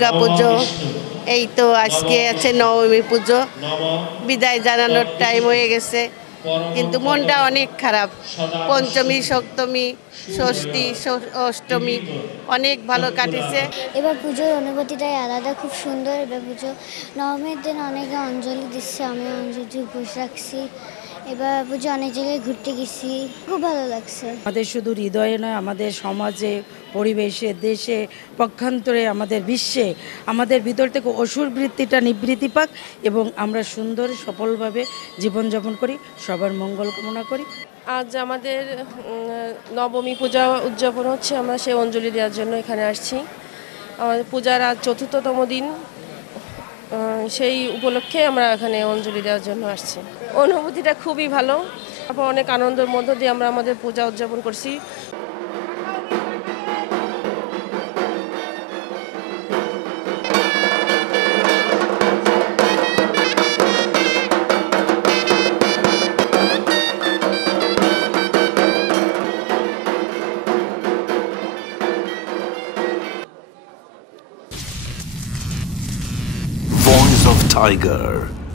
দুর্গা পুজো এই তো আজকে আছে নবমী পুজো, বিদায় জানানোর টাইম হয়ে গেছে, কিন্তু মনটা অনেক খারাপ। পঞ্চমী, সপ্তমী, ষষ্ঠী, অষ্টমী অনেক ভালো কাটিছে। এবার পুজোর অনুভূতিটাই আলাদা, খুব সুন্দর। এবার পুজো নবমীর দিন অনেকে অঞ্জলি দিচ্ছে, আমি অঞ্জলি উপোস রাখছি। এবার পুজো অনেক জায়গায় ঘুরতে গেছি, খুব ভালো লাগছে। আমাদের শুধু হৃদয়ে নয়, আমাদের সমাজে, পরিবেশে, দেশে, পক্ষান্তরে, আমাদের বিশ্বে আমাদের ভিতর থেকে অসুর বৃত্তিটা নিবৃত্তি পাক এবং আমরা সুন্দর সফলভাবে জীবনযাপন করি। সবার মঙ্গল কামনা করি। আজ আমাদের নবমী পূজা উদযাপন হচ্ছে, আমরা সেই অঞ্জলি দেওয়ার জন্য এখানে আসছি। আমাদের পূজার আজ ৪র্থতম দিন, সেই উপলক্ষে আমরা এখানে অঞ্জলি দেওয়ার জন্য আসছি। অনুভূতিটা খুবই ভালো, তারপর অনেক আনন্দের মধ্য দিয়ে আমরা আমাদের পূজা উদযাপন করছি। Voice of Tiger.